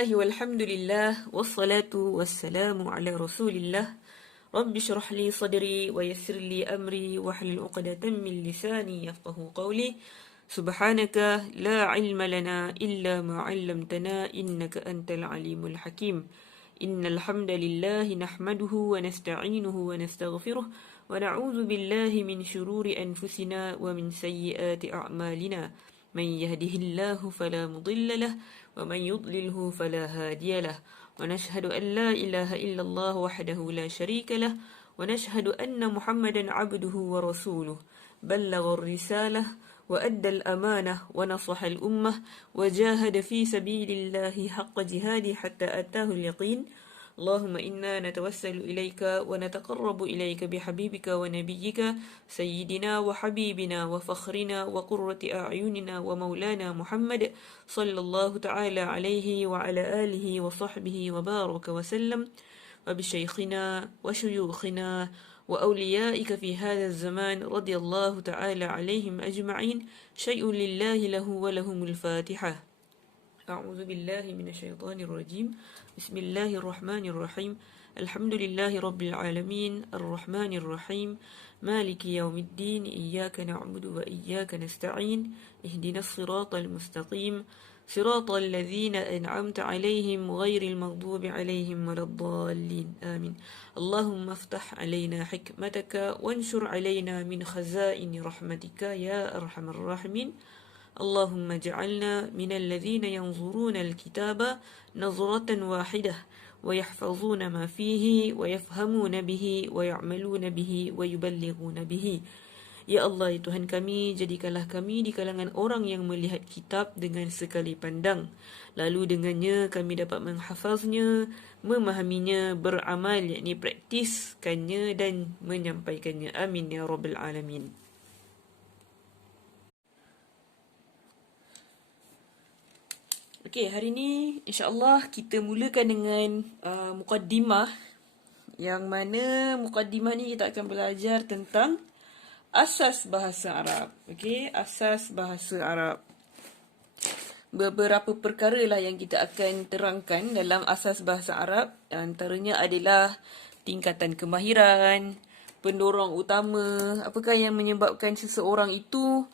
Bismillah walhamdulillah wassalatu wassalamu ala rasulillah. Rabbi syrah li sadri wa yassir li amri wahlul 'uqdatam min lisani yafqahu qawli. Subhanaka la ilma lana illa ma 'allamtana innaka antal alimul hakim. Innal hamdalillah nahmaduhu wa nasta'inuhu wa nastaghfiruh wa na'udzu billahi min shururi anfusina wa min sayyiati a'malina. من يهده الله فلا مضل له ومن يضلله فلا هادي له ونشهد أن لا إله إلا الله وحده لا شريك له ونشهد أن محمدا عبده ورسوله بلغ الرسالة وأدى الأمانة ونصح الأمة وجاهد في سبيل الله حق جهاده حتى أتاه اليقين. اللهم إنا نتوسل إليك ونتقرب إليك بحبيبك ونبيك سيدنا وحبيبنا وفخرنا وقرة أعيننا ومولانا محمد صلى الله تعالى عليه وعلى آله وصحبه وبارك وسلم وبشيخنا وشيوخنا وأوليائك في هذا الزمان رضي الله تعالى عليهم أجمعين. شيء لله له ولهم الفاتحة. أعوذ بالله من الشيطان الرجيم. بسم الله الرحمن الرحيم. الحمد لله رب العالمين الرحمن الرحيم مالك يوم الدين إياك نعبد وإياك نستعين اهدنا الصراط المستقيم صراط الذين أنعمت عليهم غير المغضوب عليهم ولا الضالين آمين. اللهم افتح علينا حكمتك وانشر علينا من خزائن رحمتك يا أرحم الراحمين. اللهم اجعلنا من الذين ينظرون الكتاب نظرة واحدة ويحفظون ما فيه ويفهمون به ويعملون به ويبلغون به. Ya Allah, ya Tuhan kami, jadikanlah kami di kalangan orang yang melihat kitab dengan sekali pandang, lalu dengannya kami dapat menghafaznya, memahaminya, beramal, yakni praktiskannya dan menyampaikannya. Amin ya Rabbal Alamin. Okey, hari ni insya-Allah kita mulakan dengan mukaddimah, yang mana mukaddimah ni kita akan belajar tentang asas bahasa Arab. Okey, asas bahasa Arab. Beberapa perkara lah yang kita akan terangkan dalam asas bahasa Arab. Antaranya adalah tingkatan kemahiran, pendorong utama, apakah yang menyebabkan seseorang itu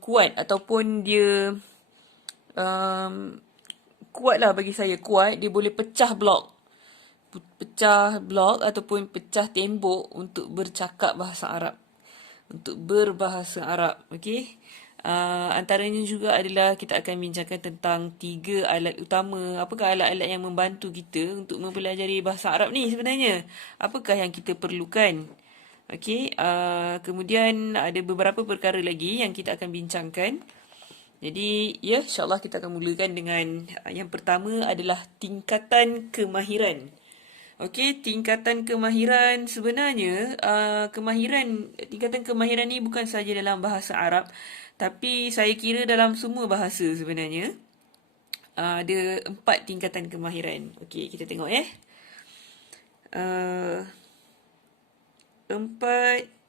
kuat ataupun dia kuatlah. Bagi saya kuat, dia boleh pecah blok ataupun pecah tembok untuk bercakap bahasa Arab, untuk berbahasa Arab. Okey, antaranya juga adalah kita akan bincangkan tentang 3 alat utama. Apakah alat-alat yang membantu kita untuk mempelajari bahasa Arab ni sebenarnya? Apakah yang kita perlukan? Okey, kemudian ada beberapa perkara lagi yang kita akan bincangkan. Jadi, ya, insyaAllah kita akan mulakan dengan yang pertama adalah tingkatan kemahiran. Okey, tingkatan kemahiran sebenarnya, tingkatan kemahiran ni bukan saja dalam bahasa Arab, tapi saya kira dalam semua bahasa sebenarnya. Ada 4 tingkatan kemahiran. Okey, kita tengok 4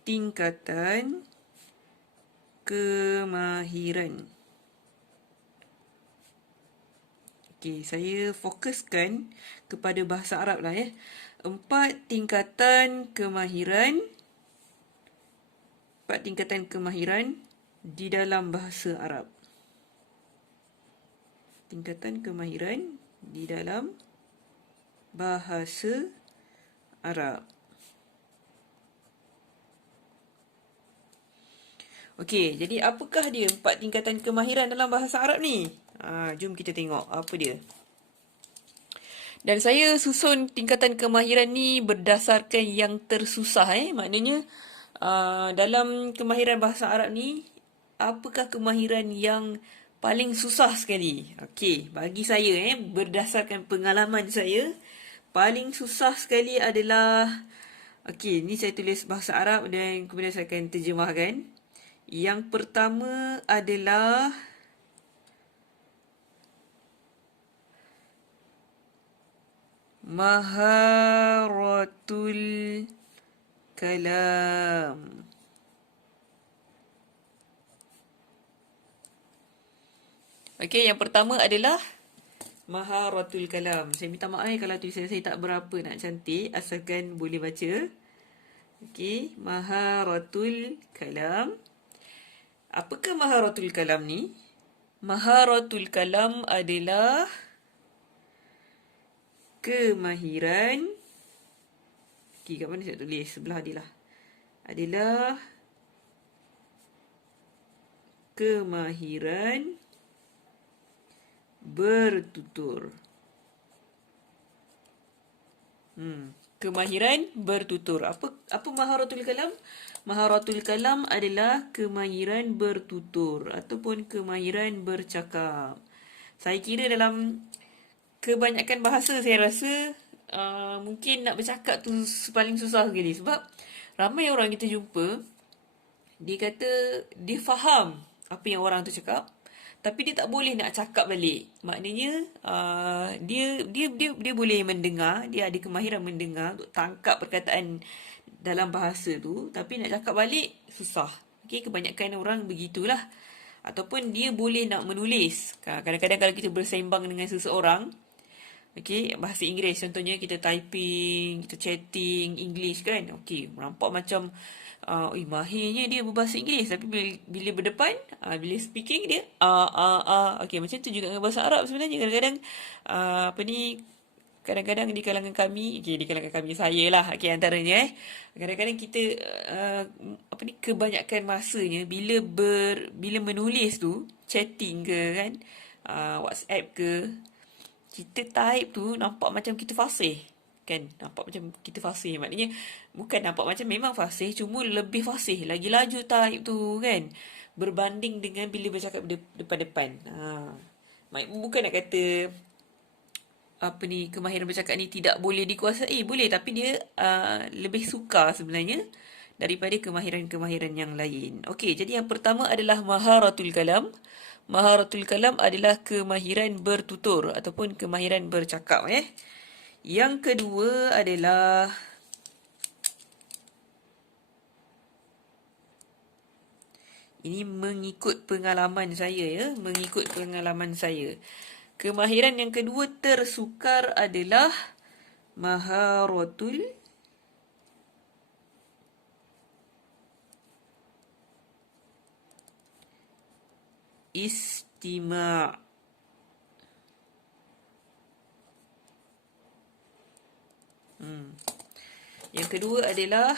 tingkatan kemahiran. Okey, saya fokuskan kepada bahasa Arab lah 4 tingkatan kemahiran. 4 tingkatan kemahiran di dalam bahasa Arab. Tingkatan kemahiran di dalam bahasa Arab. Okey, jadi apakah dia 4 tingkatan kemahiran dalam bahasa Arab ni? Jom kita tengok apa dia. Dan saya susun tingkatan kemahiran ni berdasarkan yang tersusah. Maknanya dalam kemahiran bahasa Arab ni, apakah kemahiran yang paling susah sekali? Okey, bagi saya berdasarkan pengalaman saya, paling susah sekali adalah, okey, ni saya tulis bahasa Arab dan kemudian saya akan terjemahkan. Yang pertama adalah maharatul kalam. Okey, yang pertama adalah maharatul kalam. Saya minta maaf kalau tulisan saya tak berapa nak cantik, asalkan boleh baca. Okey, maharatul kalam. Apakah maharatul kalam ni? Maharatul kalam adalah kemahiran. Okey, kat mana saya tulis? Sebelah dia lah. Adalah kemahiran bertutur. Kemahiran bertutur. Apa maharatul kalam? Maharatul kalam adalah kemahiran bertutur ataupun kemahiran bercakap. Saya kira dalam kebanyakan bahasa saya rasa mungkin nak bercakap tu paling susah sekali. Sebab ramai orang kita jumpa, dia kata dia faham apa yang orang tu cakap, tapi dia tak boleh nak cakap balik. Maknanya dia boleh mendengar, dia ada kemahiran mendengar untuk tangkap perkataan dalam bahasa tu, tapi nak cakap balik susah. Okey, kebanyakan orang begitulah. Ataupun dia boleh nak menulis. Kadang-kadang kalau kita bersembang dengan seseorang, okey, bahasa Inggeris contohnya, kita typing, kita chatting English kan. Okey, nampak macam mahirnya dia berbahasa Inggeris, tapi bila berdepan, bila speaking dia okey, macam tu juga dengan bahasa Arab sebenarnya. Kadang-kadang kadang-kadang di kalangan kami, di kalangan kami, saya lah, antaranya kadang-kadang kita kebanyakan masanya bila menulis tu, chatting ke kan, WhatsApp ke, kita type tu nampak macam kita fasih kan, nampak macam kita fasih. Maknanya bukan nampak macam, memang fasih, cuma lebih fasih lagi laju type tu kan, berbanding dengan bila bercakap depan-depan. Bukan nak kata kemahiran bercakap ni tidak boleh dikuasai, boleh, tapi dia lebih sukar sebenarnya daripada kemahiran-kemahiran yang lain. Okey, jadi yang pertama adalah maharatul kalam. Maharatul kalam adalah kemahiran bertutur ataupun kemahiran bercakap. Yang kedua adalah ini mengikut pengalaman saya, mengikut pengalaman saya. Kemahiran yang kedua tersukar adalah maharatul istima'. Yang kedua adalah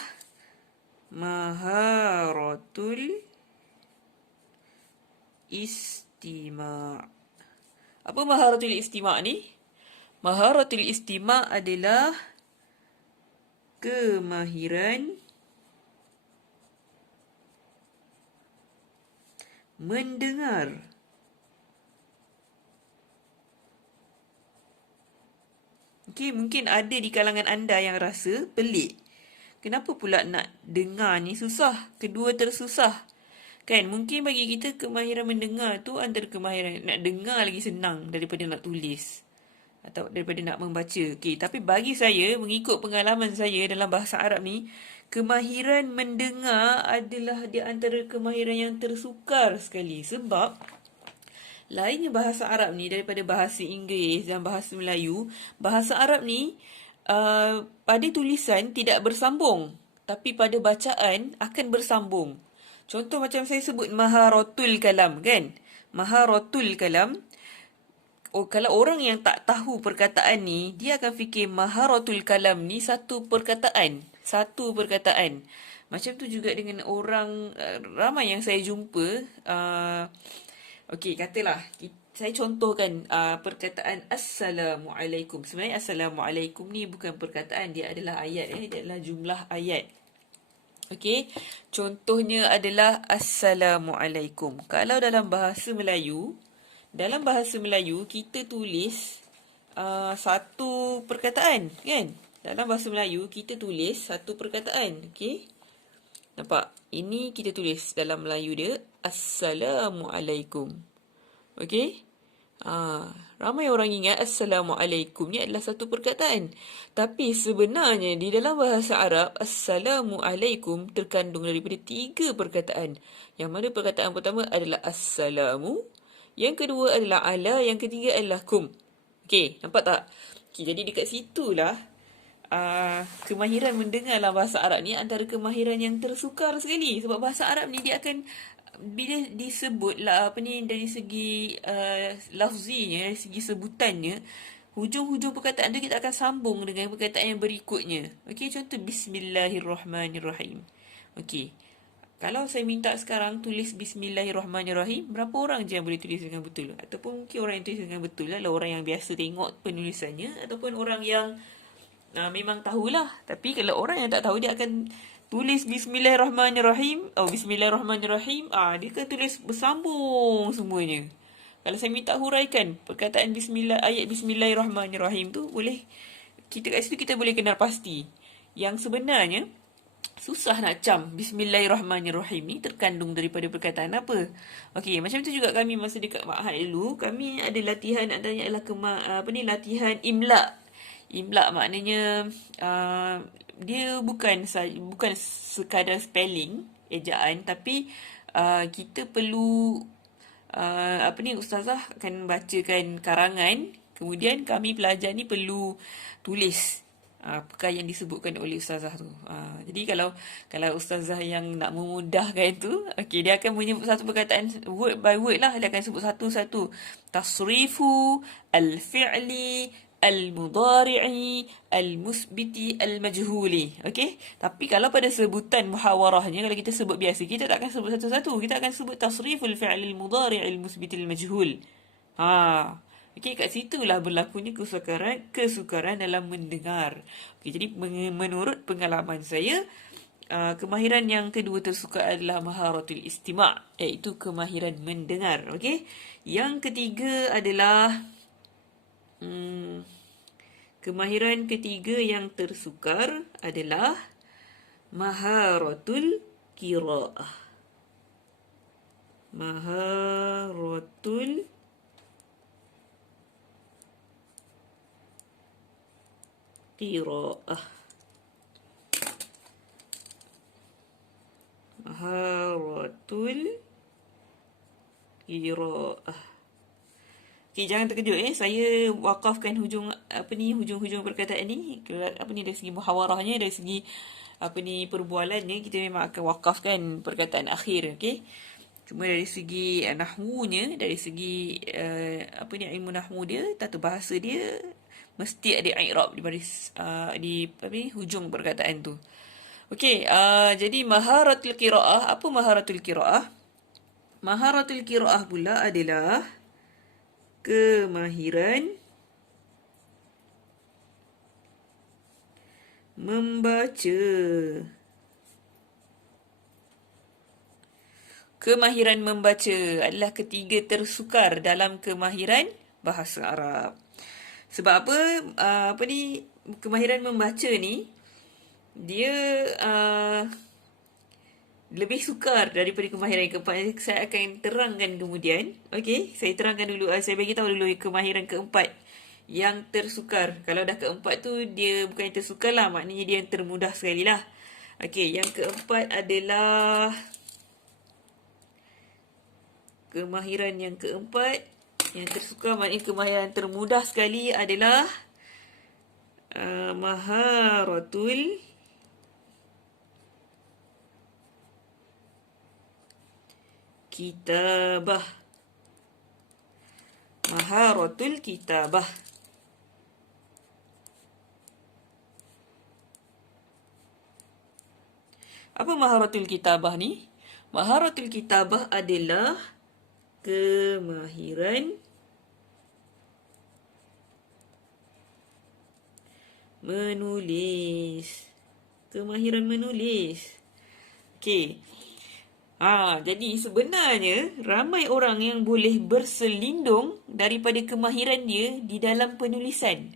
maharatul istima'. Apa maharatul istima' ni? Maharatul istima' adalah kemahiran mendengar. Okey, mungkin ada di kalangan anda yang rasa pelik. Kenapa pula nak dengar ni susah? Kedua tersusah. Kan, mungkin bagi kita kemahiran mendengar tu antara kemahiran nak dengar lagi senang daripada nak tulis atau daripada nak membaca. Okey, tapi bagi saya, mengikut pengalaman saya dalam bahasa Arab ni, kemahiran mendengar adalah di antara kemahiran yang tersukar sekali. Sebab lainnya bahasa Arab ni daripada bahasa Inggeris dan bahasa Melayu, bahasa Arab ni pada tulisan tidak bersambung, tapi pada bacaan akan bersambung. Contoh macam saya sebut maharatul kalam kan. Maharatul kalam. Kalau orang yang tak tahu perkataan ni, dia akan fikir maharatul kalam ni satu perkataan. Satu perkataan. Macam tu juga dengan orang ramai yang saya jumpa. Okey, katalah saya contohkan perkataan Assalamualaikum. Sebenarnya Assalamualaikum ni bukan perkataan, dia adalah ayat. Dia adalah jumlah ayat. Okey, contohnya adalah Assalamualaikum. Kalau dalam bahasa Melayu, kita tulis satu perkataan kan. Dalam bahasa Melayu kita tulis satu perkataan. Okey, nampak? Ini kita tulis dalam Melayu dia Assalamualaikum. Okey, ramai orang ingat Assalamualaikum ni adalah satu perkataan. Tapi sebenarnya di dalam bahasa Arab, Assalamualaikum terkandung daripada 3 perkataan. Yang mana perkataan pertama adalah Assalamu. Yang kedua adalah ala. Yang ketiga adalah kum. Okey, nampak tak? Okay, jadi dekat situlah kemahiran mendengar dalam bahasa Arab ni antara kemahiran yang tersukar sekali. Sebab bahasa Arab ni dia akan bila disebut lah apa ni dari segi lafzinya, dari segi sebutannya, hujung-hujung perkataan tu kita akan sambung dengan perkataan yang berikutnya. Okey, contoh Bismillahirrahmanirrahim. Okey, kalau saya minta sekarang tulis Bismillahirrahmanirrahim, berapa orang je yang boleh tulis dengan betul? Ataupun mungkin orang yang tulis dengan betul lah orang yang biasa tengok penulisannya, ataupun orang yang memang tahulah. Tapi kalau orang yang tak tahu, dia akan tulis Bismillahirrahmanirrahim. Bismillahirrahmanirrahim. Dia akan tulis bersambung semuanya. Kalau saya minta huraikan perkataan ayat Bismillahirrahmanirrahim tu, boleh kita kat situ kita boleh kenal pasti. Yang sebenarnya susah nak cam Bismillahirrahmanirrahim ni terkandung daripada perkataan apa. Okey, macam tu juga kami masa dekat Ma'had dulu, kami ada latihan, adanya adalah latihan imla. Imla maknanya dia bukan sekadar spelling, ejaan, tapi kita perlu ustazah akan bacakan karangan, kemudian kami pelajar ni perlu tulis perkara yang disebutkan oleh ustazah tu. Jadi kalau ustazah yang nak memudahkan tu, okey, dia akan menyebut satu perkataan word by word lah. Dia akan sebut satu-satu. Tasrifu, al-fi'li, al-mudari'i, al-musbiti, al-majhuli. Okey? Tapi kalau pada sebutan muhawarahnya, kalau kita sebut biasa, kita tak akan sebut satu-satu. Kita akan sebut tasriful fi'li al-mudari' al-musbiti, al-majhul. Okey, kat situlah berlakunya kesukaran dalam mendengar. Okey, jadi menurut pengalaman saya, kemahiran yang kedua tersukar adalah maharatul istima', iaitu kemahiran mendengar. Okey? Yang ketiga adalah kemahiran ketiga yang tersukar adalah maharatul qiraah. Maharatul qiraah. Maharatul qiraah. Okay, jangan terkejut saya wakafkan hujung perkataan ni dari segi muhawarahnya, dari segi perbualannya kita memang akan wakafkan perkataan akhir, okey. Cuma dari segi nahwunya, dari segi ilmu nahwu dia, tata bahasa dia mesti ada i'rab di baris di hujung perkataan tu. Okey, jadi maharatul qiraah, apa maharatul qiraah? Maharatul qiraah pula adalah kemahiran membaca. Kemahiran membaca adalah ketiga tersukar dalam kemahiran bahasa Arab. Sebab apa? Kemahiran membaca ni dia lebih sukar daripada kemahiran yang keempat. Saya akan terangkan kemudian. Okey, saya terangkan dulu. Saya bagi tahu dulu kemahiran keempat yang tersukar. Kalau dah keempat tu dia bukan yang tersukar lah, maknanya dia yang termudah sekali lah. Okey, yang keempat adalah kemahiran yang keempat yang tersukar, maknanya kemahiran termudah sekali adalah maharatul kitabah. Maharatul kitabah. Apa maharatul kitabah ni? Maharatul kitabah adalah kemahiran menulis. Kemahiran menulis. Okey. Jadi sebenarnya ramai orang yang boleh berselindung daripada kemahiran dia di dalam penulisan.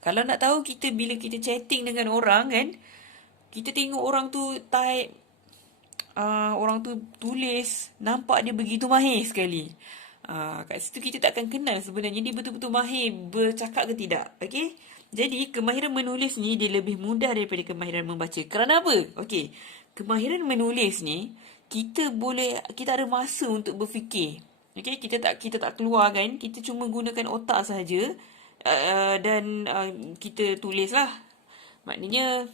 Kalau nak tahu, bila kita chatting dengan orang kan, kita tengok orang tu type, orang tu tulis, nampak dia begitu mahir sekali. Kat situ kita tak akan kenal sebenarnya dia betul-betul mahir bercakap ke tidak. Okey? Jadi kemahiran menulis ni dia lebih mudah daripada kemahiran membaca. Kerana apa? Okey. Kemahiran menulis ni kita ada masa untuk berfikir. Okey, kita tak keluar kan, kita cuma gunakan otak sahaja, dan kita tulis lah. Maknanya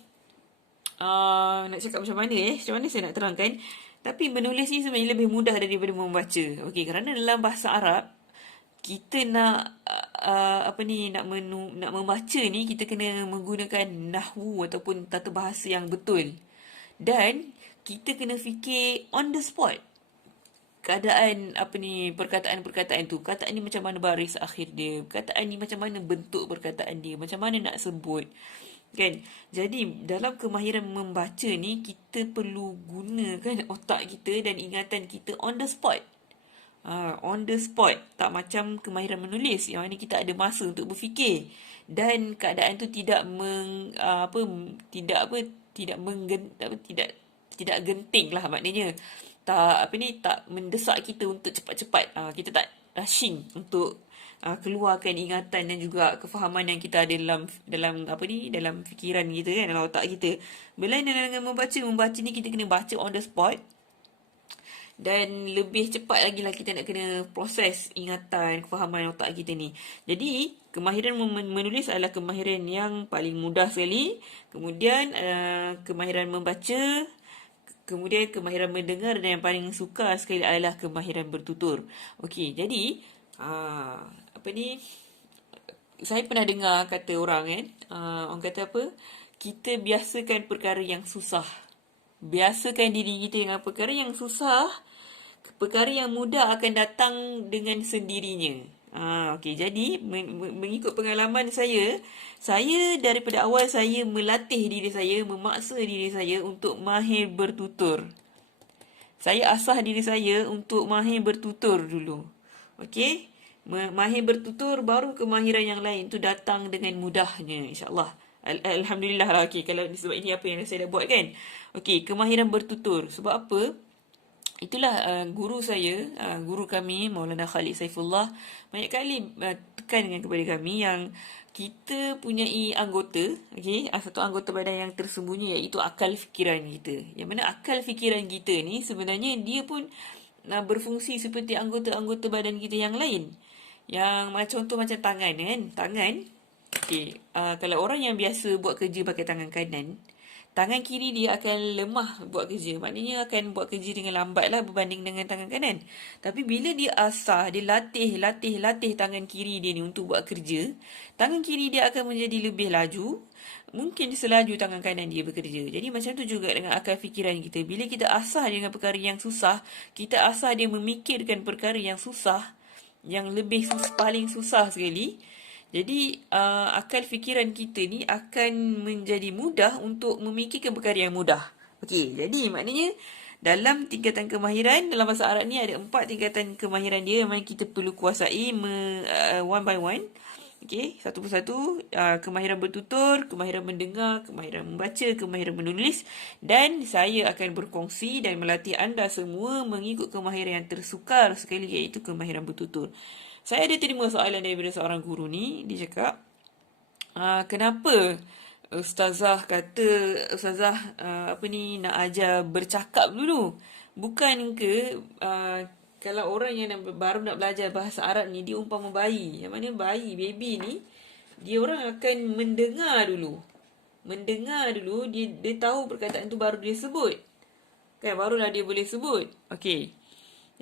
nak cakap macam mana macam mana saya nak terangkan, tapi menulis ni sebenarnya lebih mudah daripada membaca. Okey, kerana dalam bahasa Arab kita nak nak membaca ni, kita kena menggunakan nahwu ataupun tata bahasa yang betul, dan kita kena fikir on the spot keadaan perkataan-perkataan tu. Perkataan ni macam mana baris akhir dia, perkataan ni macam mana bentuk perkataan dia, macam mana nak sebut kan. Jadi dalam kemahiran membaca ni, kita perlu gunakan otak kita dan ingatan kita on the spot. On the spot, tak macam kemahiran menulis yang mana kita ada masa untuk berfikir, dan keadaan tu tidak tidak genting lah. Maknanya tak mendesak kita untuk cepat-cepat. Kita tak rushing untuk keluarkan ingatan dan juga kefahaman yang kita ada dalam fikiran kita kan, dalam otak kita. Berlainan dengan membaca ni kita kena baca on the spot, dan lebih cepat lagi lah kita nak kena proses ingatan, kefahaman otak kita ni. Jadi kemahiran menulis adalah kemahiran yang paling mudah sekali. Kemudian kemahiran membaca, kemudian kemahiran mendengar, dan yang paling sukar sekali adalah kemahiran bertutur. Okey, jadi saya pernah dengar kata orang kan, orang kata apa? Kita biasakan perkara yang susah. Biasakan diri kita dengan perkara yang susah, perkara yang mudah akan datang dengan sendirinya. Okey, jadi mengikut pengalaman saya daripada awal saya melatih diri saya, memaksa diri saya untuk mahir bertutur. Saya asah diri saya untuk mahir bertutur dulu. Okey, mahir bertutur, baru kemahiran yang lain tu datang dengan mudahnya, insya-Allah. Alhamdulillah lah. Okey, kalau sebab ini apa yang saya dah buat kan. Okey, kemahiran bertutur. Sebab apa? Itulah guru saya, guru kami Maulana Khalid Saifullah banyak kali tekankan kepada kami yang kita punyai anggota, okey, satu anggota badan yang tersembunyi, iaitu akal fikiran kita. Yang mana akal fikiran kita ni sebenarnya dia pun berfungsi seperti anggota-anggota badan kita yang lain. Yang contoh macam tangan kan. Tangan, okey, kalau orang yang biasa buat kerja pakai tangan kanan, tangan kiri dia akan lemah buat kerja. Maknanya akan buat kerja dengan lambat lah berbanding dengan tangan kanan. Tapi bila dia asah, dia latih tangan kiri dia ni untuk buat kerja, tangan kiri dia akan menjadi lebih laju, mungkin selaju tangan kanan dia bekerja. Jadi macam tu juga dengan akal fikiran kita. Bila kita asah dengan perkara yang susah, kita asah dia memikirkan perkara yang susah, yang paling susah sekali. Jadi akal fikiran kita ni akan menjadi mudah untuk memikirkan perkara yang mudah. Okey, jadi maknanya dalam tingkatan kemahiran dalam bahasa Arab ni ada 4 tingkatan kemahiran dia yang kita perlu kuasai one by one. Okey, satu persatu. Kemahiran bertutur, kemahiran mendengar, kemahiran membaca, kemahiran menulis, dan saya akan berkongsi dan melatih anda semua mengikut kemahiran yang tersukar sekali, iaitu kemahiran bertutur. Saya ada terima soalan daripada seorang guru ni. Dia cakap, kenapa Ustazah nak ajar bercakap dulu? Bukan ke kalau orang yang baru nak belajar bahasa Arab ni, dia umpama bayi. Yang mana baby ni, dia orang akan mendengar dulu. Dia tahu perkataan tu baru dia sebut. Kan, barulah dia boleh sebut. Okey.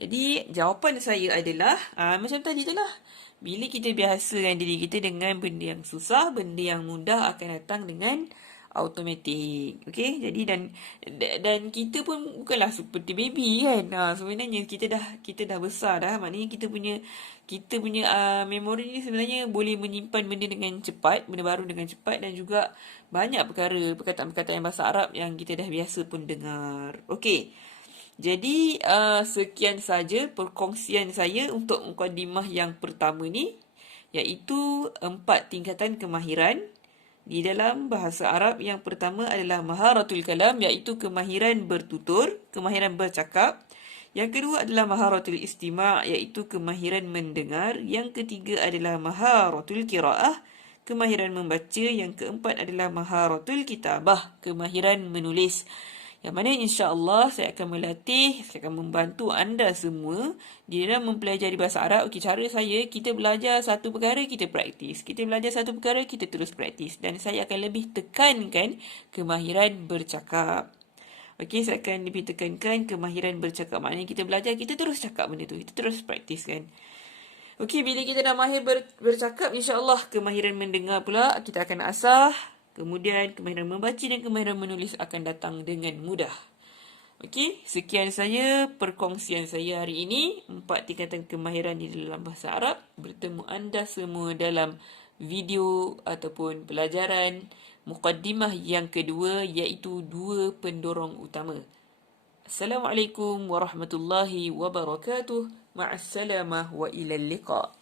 Jadi jawapan saya adalah macam tadi tu lah. Bila kita biasakan diri kita dengan benda yang susah, benda yang mudah akan datang dengan automatik. Okey, jadi dan kita pun bukanlah seperti baby kan. Sebenarnya kita dah besar dah. Maknanya kita punya memori ni sebenarnya boleh menyimpan benda dengan cepat, benda baru dengan cepat, dan juga banyak perkataan-perkataan bahasa Arab yang kita dah biasa pun dengar. Okey. Jadi sekian saja perkongsian saya untuk mukadimah yang pertama ni, iaitu 4 tingkatan kemahiran di dalam bahasa Arab. Yang pertama adalah maharatul kalam, iaitu kemahiran bertutur, kemahiran bercakap. Yang kedua adalah maharatul istima', iaitu kemahiran mendengar. Yang ketiga adalah maharatul qiraah, kemahiran membaca. Yang keempat adalah maharatul kitabah, kemahiran menulis. Yang mana insya-Allah saya akan melatih, saya akan membantu anda semua di dalam mempelajari bahasa Arab. Okey, cara saya, kita belajar satu perkara, kita praktis. Kita belajar satu perkara, kita terus praktis. Dan saya akan lebih tekankan kemahiran bercakap. Okey, saya akan lebih tekankan kemahiran bercakap. Maknanya kita belajar, kita terus cakap benda tu. Kita terus praktis kan. Okey, bila kita dah mahir bercakap, insya-Allah kemahiran mendengar pula kita akan asah. Kemudian kemahiran membaca dan kemahiran menulis akan datang dengan mudah. Okey, sekian saya perkongsian saya hari ini. 4 tingkatan kemahiran di dalam bahasa Arab. Bertemu anda semua dalam video ataupun pelajaran muqaddimah yang kedua, iaitu 2 pendorong utama. Assalamualaikum warahmatullahi wabarakatuh. Ma'assalamah wa ilal liqa'.